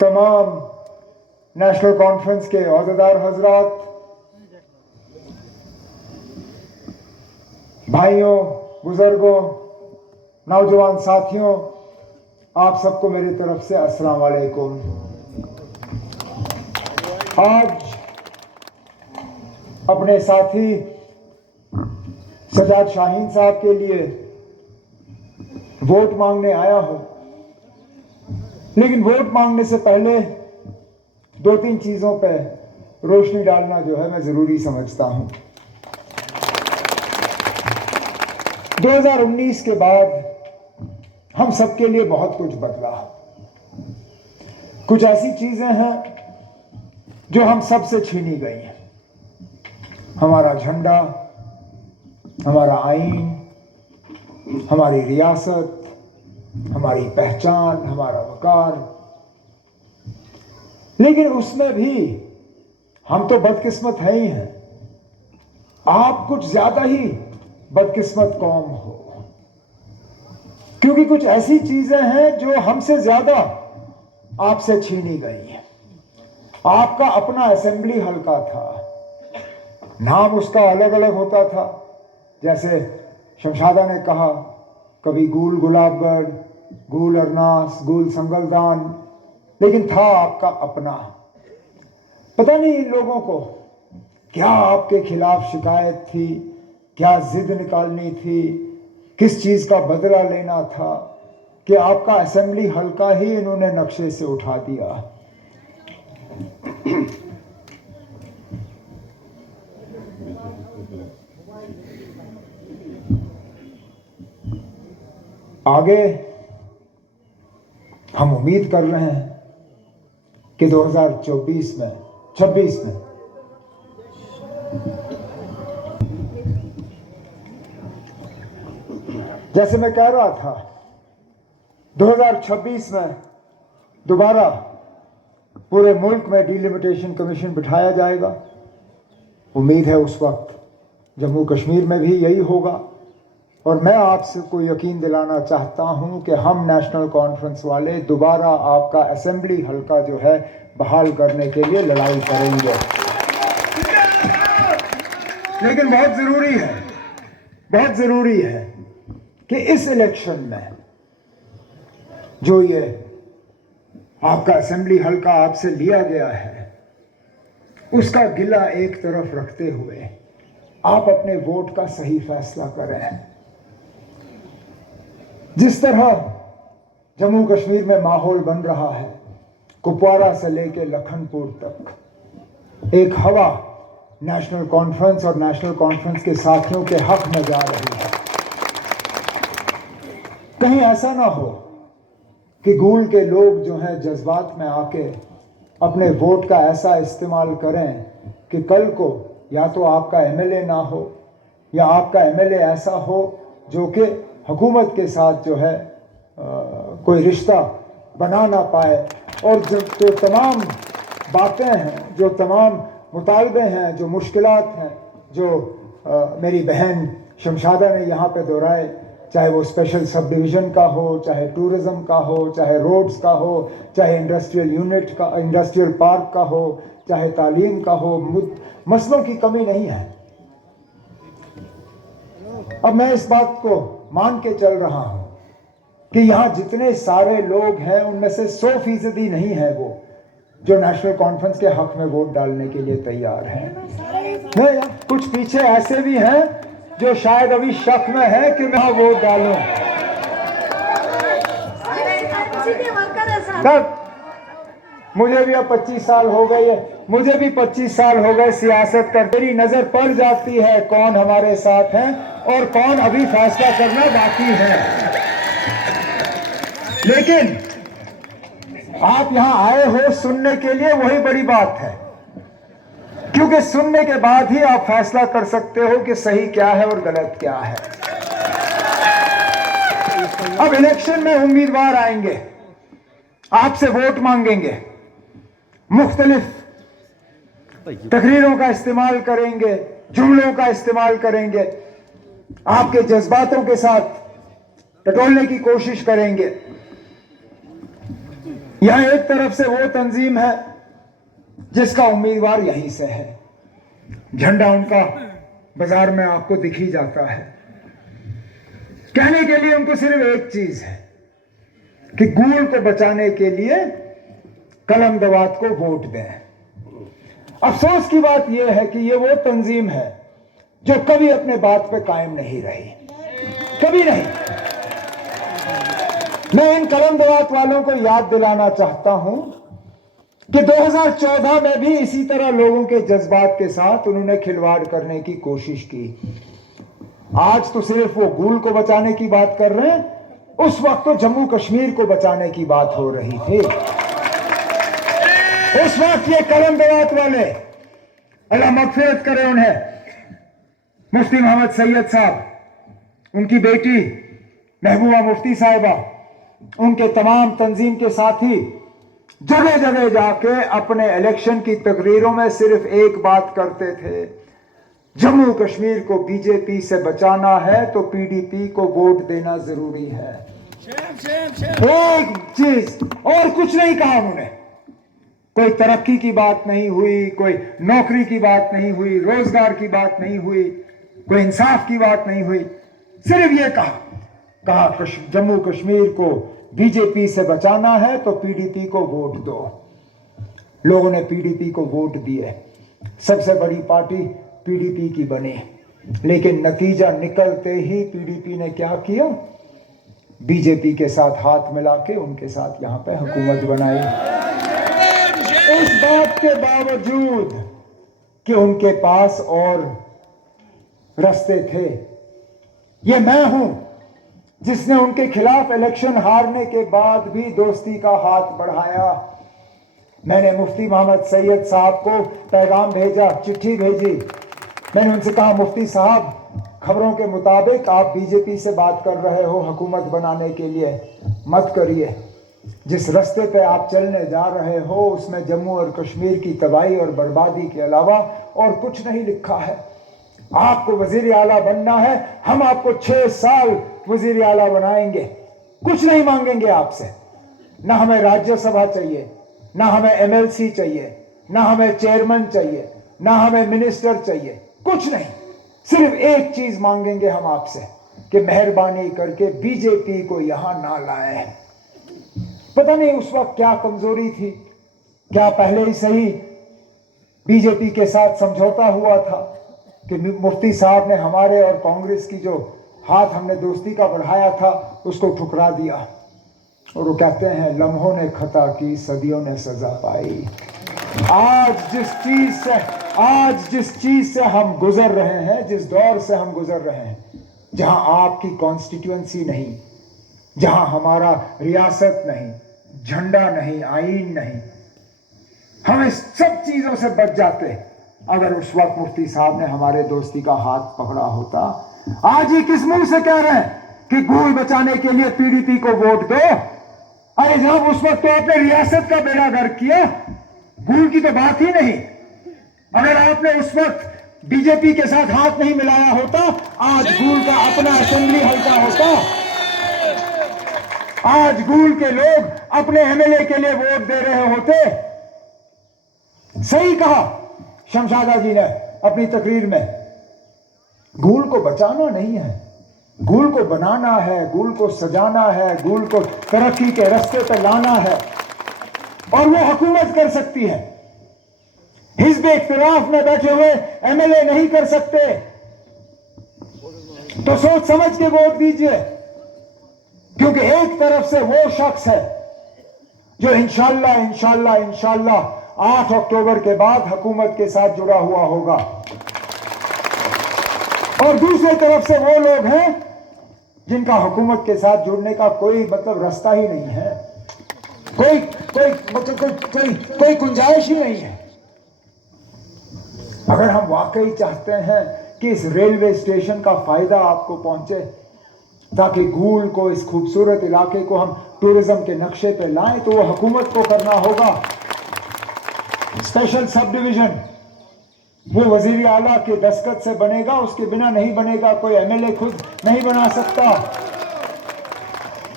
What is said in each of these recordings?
तमाम national conference के ओहदेदार हजरात, भाइयों, बुजुर्गों, नौजवान साथियों, आप सबको मेरी तरफ से अस्सलाम वालेकुम। आज अपने साथी सजाद शाहीन साहब के लिए वोट मांगने आया हूं, लेकिन वोट मांगने से पहले दो तीन चीजों पर रोशनी डालना जो है मैं जरूरी समझता हूं। 2019 के बाद हम सबके लिए बहुत कुछ बदला। कुछ ऐसी चीजें हैं जो हम सबसे छीनी गई हैं। हमारा झंडा, हमारा आईन, हमारी रियासत, हमारी पहचान, हमारा वकार। लेकिन उसमें भी हम तो बदकिस्मत है ही हैं। आप कुछ ज्यादा ही बदकिस्मत कौम हो, क्योंकि कुछ ऐसी चीजें हैं जो हमसे ज्यादा आपसे छीनी गई हैं। आपका अपना असेंबली हलका था, नाम उसका अलग अलग होता था। जैसे शमशादा ने कहा, कभी गूल गुलाबगढ़, गूल अरनास, गूल संगलदान, लेकिन था आपका अपना। पता नहीं इन लोगों को क्या आपके खिलाफ शिकायत थी, क्या जिद निकालनी थी, किस चीज का बदला लेना था कि आपका असेंबली हलका ही इन्होंने नक्शे से उठा दिया। आगे हम उम्मीद कर रहे हैं कि 2026 में जैसे मैं कह रहा था, 2026 में दोबारा पूरे मुल्क में डिलिमिटेशन कमीशन बिठाया जाएगा। उम्मीद है उस वक्त जम्मू कश्मीर में भी यही होगा। और मैं आपसे को यकीन दिलाना चाहता हूं कि हम नेशनल कॉन्फ्रेंस वाले दोबारा आपका असेंबली हलका जो है बहाल करने के लिए लड़ाई करेंगे। लेकिन बहुत जरूरी है कि इस इलेक्शन में जो ये आपका असेंबली हलका आपसे लिया गया है, उसका गिला एक तरफ रखते हुए आप अपने वोट का सही फैसला करें। जिस तरह जम्मू कश्मीर में माहौल बन रहा है, कुपवारा से लेकर लखनपुर तक एक हवा नेशनल कॉन्फ्रेंस और नेशनल कॉन्फ्रेंस के साथियों के हक में जा रही है। कहीं ऐसा ना हो कि गूल के लोग जो हैं जज्बात में आके अपने वोट का ऐसा इस्तेमाल करें कि कल को या तो आपका एमएलए ना हो या आपका एमएलए ऐसा हो जो कि हुकूमत के साथ जो है कोई रिश्ता बना ना पाए। और जो तमाम बातें हैं, जो तमाम मुतालबे हैं, जो मुश्किलात हैं, जो मेरी बहन शमशादा ने यहाँ पे दोहराए, चाहे वो स्पेशल सब डिवीज़न का हो, चाहे टूरिज़म का हो, चाहे रोड्स का हो, चाहे इंडस्ट्रियल यूनिट का, इंडस्ट्रियल पार्क का हो, चाहे तालीम का हो, मसलों की कमी नहीं है। अब मैं इस बात को मान के चल रहा हूं कि यहाँ जितने सारे लोग हैं उनमें से 100% नहीं है वो जो नेशनल कॉन्फ्रेंस के हक में वोट डालने के लिए तैयार हैं। कुछ पीछे ऐसे भी हैं जो शायद अभी शक में है कि मैं वोट डालूं। तब मुझे भी अब 25 साल हो गए है, मुझे भी 25 साल हो गए सियासत कर। मेरी नजर पड़ जाती है कौन हमारे साथ हैं और कौन अभी फैसला करना बाकी है। लेकिन आप यहां आए हो सुनने के लिए, वही बड़ी बात है, क्योंकि सुनने के बाद ही आप फैसला कर सकते हो कि सही क्या है और गलत क्या है। अब इलेक्शन में उम्मीदवार आएंगे, आपसे वोट मांगेंगे, मुख्तलिफ तकरीरों का इस्तेमाल करेंगे, जुमलों का इस्तेमाल करेंगे, आपके जज्बातों के साथ टटोलने की कोशिश करेंगे। यहां एक तरफ से वो तंजीम है जिसका उम्मीदवार यहीं से है, झंडा उनका बाजार में आपको दिख ही जाता है। कहने के लिए उनको सिर्फ एक चीज है कि गूल को बचाने के लिए कलम दवात को वोट दें। अफसोस की बात यह है कि यह वो तंजीम है जो कभी अपने बात पे कायम नहीं रही, कभी नहीं। मैं इन कलम दवात वालों को याद दिलाना चाहता हूं कि 2014 में भी इसी तरह लोगों के जज्बात के साथ उन्होंने खिलवाड़ करने की कोशिश की। आज तो सिर्फ वो गूल को बचाने की बात कर रहे हैं, उस वक्त तो जम्मू कश्मीर को बचाने की बात हो रही थी। उस वक्त ये कलम दवात वाले, अल्लाह मगफिरत करे उन्हें, मुफ्ती मोहम्मद सैयद साहब, उनकी बेटी महबूबा मुफ्ती साहिबा, उनके तमाम तंजीम के साथी जगह जगह जाके अपने इलेक्शन की तकरीरों में सिर्फ एक बात करते थे, जम्मू कश्मीर को बीजेपी से बचाना है तो पीडीपी को वोट देना जरूरी है। एक चीज और कुछ नहीं कहा उन्होंने। कोई तरक्की की बात नहीं हुई, कोई नौकरी की बात नहीं हुई, रोजगार की बात नहीं हुई, कोई इंसाफ की बात नहीं हुई। सिर्फ ये कहा जम्मू कश्मीर को बीजेपी से बचाना है तो पीडीपी को वोट दो। लोगों ने पीडीपी को वोट दिए, सबसे बड़ी पार्टी पीडीपी की बनी, लेकिन नतीजा निकलते ही पीडीपी ने क्या किया, बीजेपी के साथ हाथ मिला के उनके साथ यहां पे हुकूमत बनाई। इस बात के बावजूद कि उनके पास और रास्ते थे। ये मैं हूं जिसने उनके खिलाफ इलेक्शन हारने के बाद भी दोस्ती का हाथ बढ़ाया। मैंने मुफ्ती मोहम्मद सैयद साहब को पैगाम भेजा, चिट्ठी भेजी। मैंने उनसे कहा, मुफ्ती साहब, खबरों के मुताबिक आप बीजेपी से बात कर रहे हो हुकूमत बनाने के लिए, मत करिए। जिस रास्ते पे आप चलने जा रहे हो उसमें जम्मू और कश्मीर की तबाही और बर्बादी के अलावा और कुछ नहीं लिखा है। आपको वजीर आला बनना है, हम आपको 6 साल वजीर आला बनाएंगे, कुछ नहीं मांगेंगे आपसे। ना हमें राज्यसभा चाहिए, ना हमें एमएलसी चाहिए, ना हमें चेयरमैन चाहिए, ना हमें मिनिस्टर चाहिए, कुछ नहीं। सिर्फ एक चीज मांगेंगे हम आपसे कि मेहरबानी करके बीजेपी को यहां ना लाए। पता नहीं उस वक्त क्या कमजोरी थी, क्या पहले ही सही बीजेपी के साथ समझौता हुआ था कि मुफ्ती साहब ने हमारे और कांग्रेस की जो हाथ हमने दोस्ती का बढ़ाया था उसको ठुकरा दिया। और वो कहते हैं, लम्हों ने खता की, सदियों ने सजा पाई। आज जिस चीज से हम गुजर रहे हैं, जिस दौर से हम गुजर रहे हैं, जहां आपकी कॉन्स्टिट्यूएंसी नहीं, जहां हमारा रियासत नहीं, झंडा नहीं, आईन नहीं, हम इस सब चीजों से बच जाते अगर उस वक्त मुफ्ती साहब ने हमारे दोस्ती का हाथ पकड़ा होता। आज ही किस मुंह से कह रहे हैं कि गूल बचाने के लिए पीडीपी को वोट दो? अरे जब उस वक्त तो आपने रियासत का बेड़ा गर्क किया, गूल की तो बात ही नहीं। अगर आपने उस वक्त बीजेपी के साथ हाथ नहीं मिलाया होता, आज गूल का अपना असेंबली हल्का होता, आज गूल के लोग अपने एमएलए के लिए वोट दे रहे होते। सही कहा शमशादा जी ने अपनी तकरीर में, गूल को बचाना नहीं है, गूल को बनाना है, गूल को सजाना है, गूल को तरक्की के रास्ते पर लाना है, और वो हुकूमत कर सकती है। हिज़्ब इख्तिलाफ में बैठे हुए एमएलए नहीं कर सकते, तो सोच समझ के वोट दीजिए, क्योंकि एक तरफ से वो शख्स है जो इंशाल्लाह 8 अक्टूबर के बाद हुकूमत के साथ जुड़ा हुआ होगा, और दूसरी तरफ से वो लोग हैं जिनका हुकूमत के साथ जुड़ने का कोई रास्ता ही नहीं है, कोई गुंजाइश ही नहीं है। अगर हम वाकई चाहते हैं कि इस रेलवे स्टेशन का फायदा आपको पहुंचे, ताकि गूल को, इस खूबसूरत इलाके को हम टूरिज्म के नक्शे पे लाएं, तो वो हुकूमत को करना होगा। स्पेशल सब डिवीजन वो वजीर आला के दस्तखत से बनेगा, उसके बिना नहीं बनेगा, कोई एमएलए खुद नहीं बना सकता।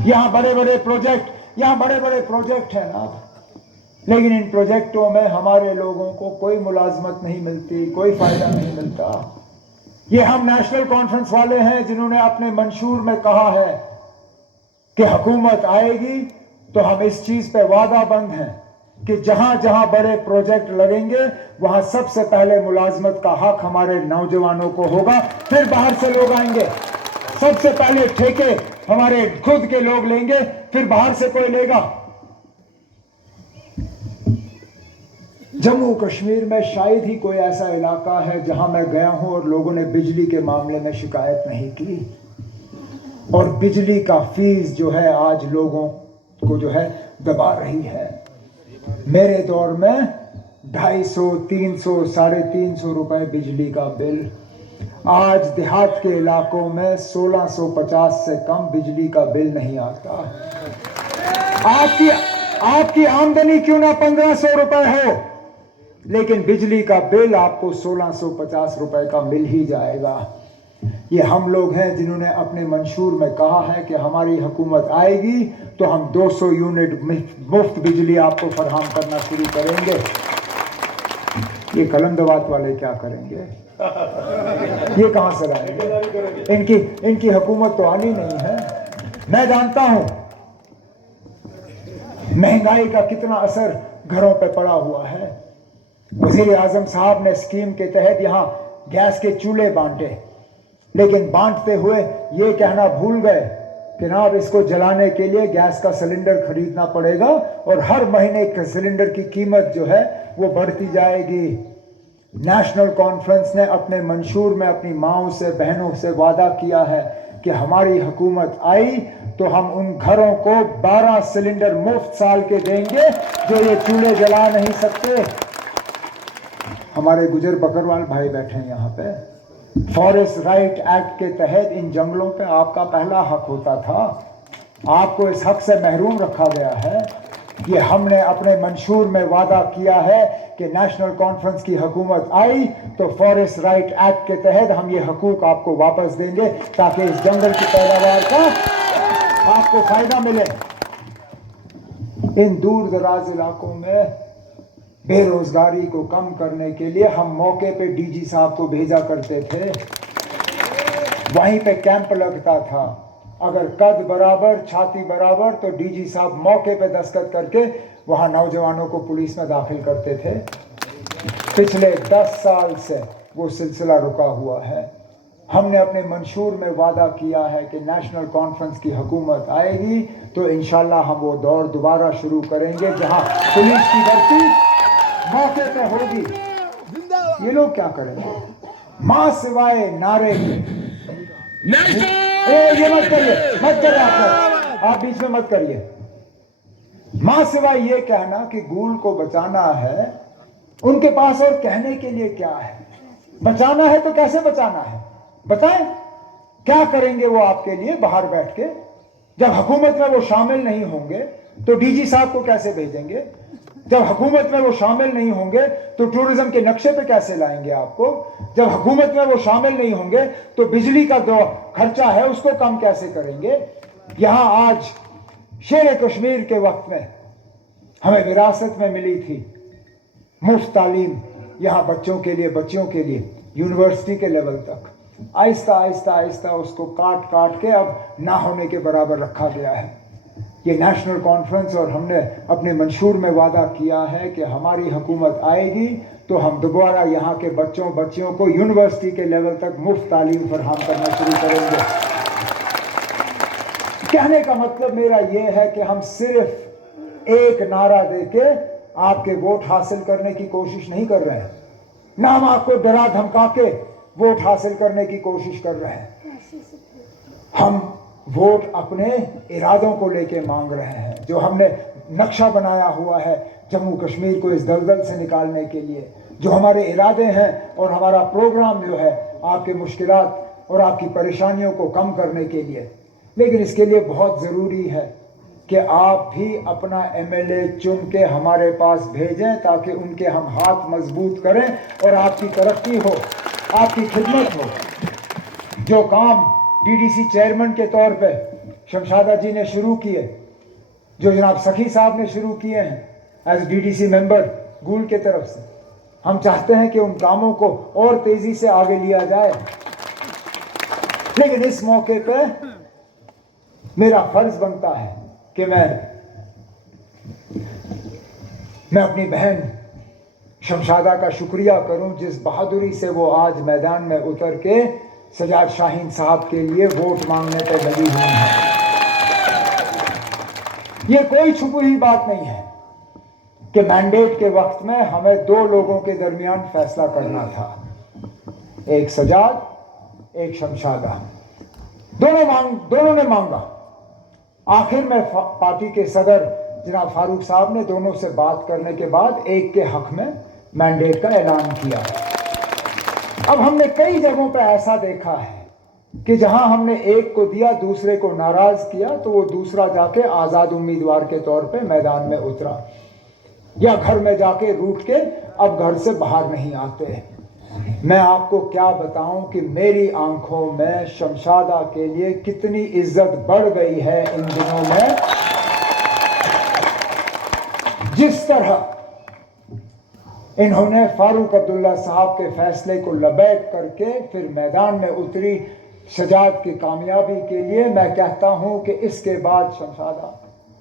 यहां बड़े बड़े प्रोजेक्ट यहाँ बड़े बड़े प्रोजेक्ट हैं ना, लेकिन इन प्रोजेक्टों में हमारे लोगों को कोई मुलाजमत नहीं मिलती, कोई फायदा नहीं मिलता। ये हम नेशनल कॉन्फ्रेंस वाले हैं जिन्होंने अपने मंशूर में कहा है कि हुकूमत आएगी तो हम इस चीज पे वादा बंद हैं कि जहां जहां बड़े प्रोजेक्ट लगेंगे वहां सबसे पहले मुलाजमत का हक हमारे नौजवानों को होगा, फिर बाहर से लोग आएंगे। सबसे पहले ठेके हमारे खुद के लोग लेंगे, फिर बाहर से कोई लेगा। जम्मू कश्मीर में शायद ही कोई ऐसा इलाका है जहां मैं गया हूं और लोगों ने बिजली के मामले में शिकायत नहीं की। और बिजली का फीस जो है आज लोगों को जो है दबा रही है। मेरे दौर में 250, 300, 350 रुपए बिजली का बिल, आज देहात के इलाकों में 1650 से कम बिजली का बिल नहीं आता। आपकी आमदनी क्यों ना 1500 रुपए हो, लेकिन बिजली का बिल आपको 1650 रुपए का मिल ही जाएगा। ये हम लोग हैं जिन्होंने अपने मंशूर में कहा है कि हमारी हुकूमत आएगी तो हम 200 यूनिट मुफ्त बिजली आपको फराहम करना शुरू करेंगे। ये कलंदवात वाले क्या करेंगे? ये कहां से लाएंगे? इनकी हुकूमत तो आनी नहीं है। मैं जानता हूं महंगाई का कितना असर घरों पे पड़ा हुआ है। वजीर आजम साहब ने स्कीम के तहत यहां गैस के चूल्हे बांटे, लेकिन बांटते हुए ये कहना भूल गए कि ना अब इसको जलाने के लिए गैस का सिलेंडर खरीदना पड़ेगा और हर महीने के सिलेंडर की कीमत जो है वो बढ़ती जाएगी। नेशनल कॉन्फ्रेंस ने अपने मंशूर में अपनी माओं से, बहनों से वादा किया है कि हमारी हुकूमत आई तो हम उन घरों को 12 सिलेंडर मुफ्त साल के देंगे जो ये चूल्हे जला नहीं सकते। हमारे गुजर बकरवाल भाई बैठे हैं यहाँ पे। फॉरेस्ट राइट एक्ट के तहत इन जंगलों पे आपका पहला हक होता था, आपको इस हक से महरूम रखा गया है। ये हमने अपने मंशूर में वादा किया है कि नेशनल कॉन्फ्रेंस की हुकूमत आई तो फॉरेस्ट राइट एक्ट के तहत हम ये हकूक आपको वापस देंगे ताकि इस जंगल की पैदावार का आपको फायदा मिले। इन दूर दराज इलाकों में बेरोजगारी को कम करने के लिए हम मौके पे डीजी साहब को भेजा करते थे। वहीं पे कैंप लगता था, अगर कद बराबर छाती बराबर तो डीजी साहब मौके पे दस्तखत करके वहां नौजवानों को पुलिस में दाखिल करते थे। पिछले 10 साल से वो सिलसिला रुका हुआ है। हमने अपने मंशूर में वादा किया है कि नेशनल कॉन्फ्रेंस की हुकूमत आएगी तो इंशाल्लाह हम वो दौर दोबारा शुरू करेंगे जहां पुलिस की भर्ती मौके पे होगी। ये लोग क्या करेंगे? मां सिवाय नारे के। ये मत करिए, मत करिए, आप बीच में मत करिए। मां सिवाय ये कहना कि गूल को बचाना है, उनके पास और कहने के लिए क्या है? बचाना है तो कैसे बचाना है बताएं? क्या करेंगे वो आपके लिए बाहर बैठ के? जब हुकूमत में वो शामिल नहीं होंगे तो डीजी साहब को कैसे भेजेंगे? जब हुकूमत में वो शामिल नहीं होंगे तो टूरिज्म के नक्शे पे कैसे लाएंगे आपको? जब हुकूमत में वो शामिल नहीं होंगे तो बिजली का जो खर्चा है उसको कम कैसे करेंगे? यहां आज शेर कश्मीर के वक्त में हमें विरासत में मिली थी मुफ्त तालीम, यहां बच्चों के लिए, बच्चियों के लिए यूनिवर्सिटी के लेवल तक। आहिस्ता आहिस्ता आहिस्ता उसको काट काट के अब ना होने के बराबर रखा गया है। ये नेशनल कॉन्फ्रेंस और हमने अपने मंशूर में वादा किया है कि हमारी हुकूमत आएगी तो हम दोबारा यहाँ के बच्चों बच्चियों को यूनिवर्सिटी के लेवल तक मुफ्त तालीम फराहम करना शुरू करेंगे। कहने का मतलब मेरा ये है कि हम सिर्फ एक नारा देके आपके वोट हासिल करने की कोशिश नहीं कर रहे हैं, ना हम आपको डरा धमका के वोट हासिल करने की कोशिश कर रहे हैं। हम वोट अपने इरादों को लेके मांग रहे हैं, जो हमने नक्शा बनाया हुआ है जम्मू कश्मीर को इस दलदल से निकालने के लिए, जो हमारे इरादे हैं और हमारा प्रोग्राम जो है आपके मुश्किलात और आपकी परेशानियों को कम करने के लिए। लेकिन इसके लिए बहुत ज़रूरी है कि आप भी अपना एमएलए चुन के हमारे पास भेजें ताकि उनके हम हाथ मजबूत करें और आपकी तरक्की हो, आपकी खिदमत हो। जो काम डीडीसी चेयरमैन के तौर पे शमशादा जी ने शुरू किए, जो जनाब सखी साहब ने शुरू किए हैं एज डीडीसी मेंबर गूल के तरफ से, हम चाहते हैं कि उन कामों को और तेजी से आगे लिया जाए। लेकिन इस मौके पे मेरा फर्ज बनता है कि मैं अपनी बहन शमशादा का शुक्रिया करूं, जिस बहादुरी से वो आज मैदान में उतर के सजाद शाहीन साहब के लिए वोट मांगने पर लगी हुई है। ये कोई छुपी हुई बात नहीं है कि मैंडेट के वक्त में हमें दो लोगों के दरमियान फैसला करना था, एक सजाद, एक शमशादा। दोनों ने मांगा। आखिर में पार्टी के सदर जनाब फारूक साहब ने दोनों से बात करने के बाद एक के हक में मैंडेट का ऐलान किया। अब हमने कई जगहों पर ऐसा देखा है कि जहां हमने एक को दिया, दूसरे को नाराज किया, तो वो दूसरा जाके आजाद उम्मीदवार के तौर पे मैदान में उतरा, या घर में जाके रूठ के अब घर से बाहर नहीं आते। मैं आपको क्या बताऊं कि मेरी आंखों में शमशादा के लिए कितनी इज्जत बढ़ गई है इन दिनों में। जिस तरह इन्होंने फारूक अब्दुल्ला साहब के फैसले को लपेट करके फिर मैदान में उतरी सजाद की कामयाबी के लिए, मैं कहता हूं कि इसके बाद शमशादा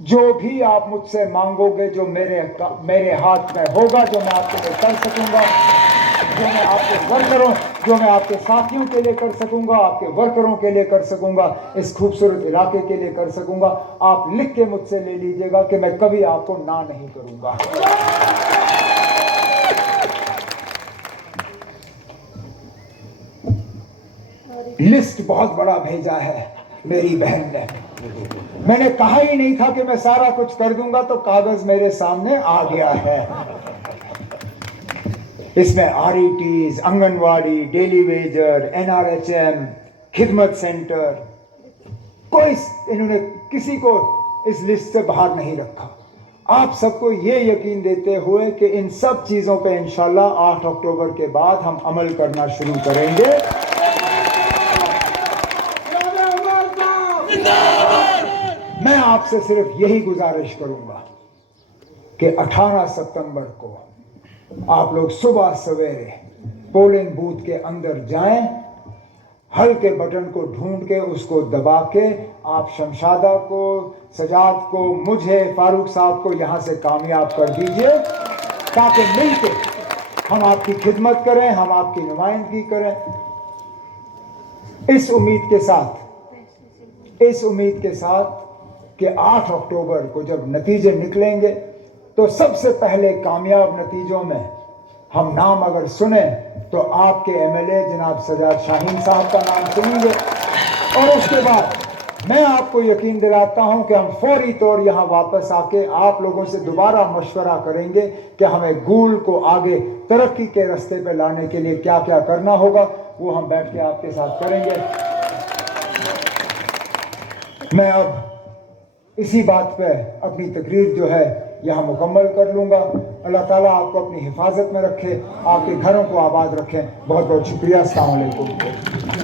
जो भी आप मुझसे मांगोगे, जो मेरे हाथ में होगा, जो मैं आपके लिए कर सकूंगा, जो मैं आपके वर्करों, जो मैं आपके साथियों के लिए कर सकूंगा, आपके वर्करों के लिए कर सकूंगा, इस खूबसूरत इलाके के लिए कर सकूंगा, आप लिख के मुझसे ले लीजिएगा कि मैं कभी आपको ना नहीं करूंगा। लिस्ट बहुत बड़ा भेजा है मेरी बहन ने। मैंने कहा ही नहीं था कि मैं सारा कुछ कर दूंगा, तो कागज मेरे सामने आ गया है। इसमें आरईटीज, आंगनवाड़ी, डेली वेजर, एनआरएचएम, खिदमत सेंटर, कोई इन्होंने किसी को इस लिस्ट से बाहर नहीं रखा। आप सबको ये यकीन देते हुए कि इन सब चीजों पे इंशाल्लाह 8 अक्टूबर के बाद हम अमल करना शुरू करेंगे। मैं आपसे सिर्फ यही गुजारिश करूंगा कि 18 सितंबर को आप लोग सुबह सवेरे पोलिंग बूथ के अंदर जाएं, हल्के बटन को ढूंढ के उसको दबा के आप शमशादा को, सजाद को, मुझे, फारूक साहब को यहां से कामयाब कर दीजिए, ताकि मिलके हम आपकी खिदमत करें, हम आपकी नुमाइंदगी करें। इस उम्मीद के साथ कि 8 अक्टूबर को जब नतीजे निकलेंगे तो सबसे पहले कामयाब नतीजों में हम नाम अगर सुने तो आपके एमएलए जनाब सजाद शाहीन साहब का नाम सुनेंगे। और उसके बाद मैं आपको यकीन दिलाता हूं कि हम फौरी तौर यहां वापस आके आप लोगों से दोबारा मशवरा करेंगे कि हमें गूल को आगे तरक्की के रास्ते पे लाने के लिए क्या क्या करना होगा, वो हम बैठ के आपके साथ करेंगे। मैं अब इसी बात पे अपनी तकरीर जो है यहाँ मुकम्मल कर लूँगा। अल्लाह ताला आपको अपनी हिफाजत में रखे, आपके घरों को आबाद रखें। बहुत बहुत शुक्रिया। अस्सलाम वालेकुम।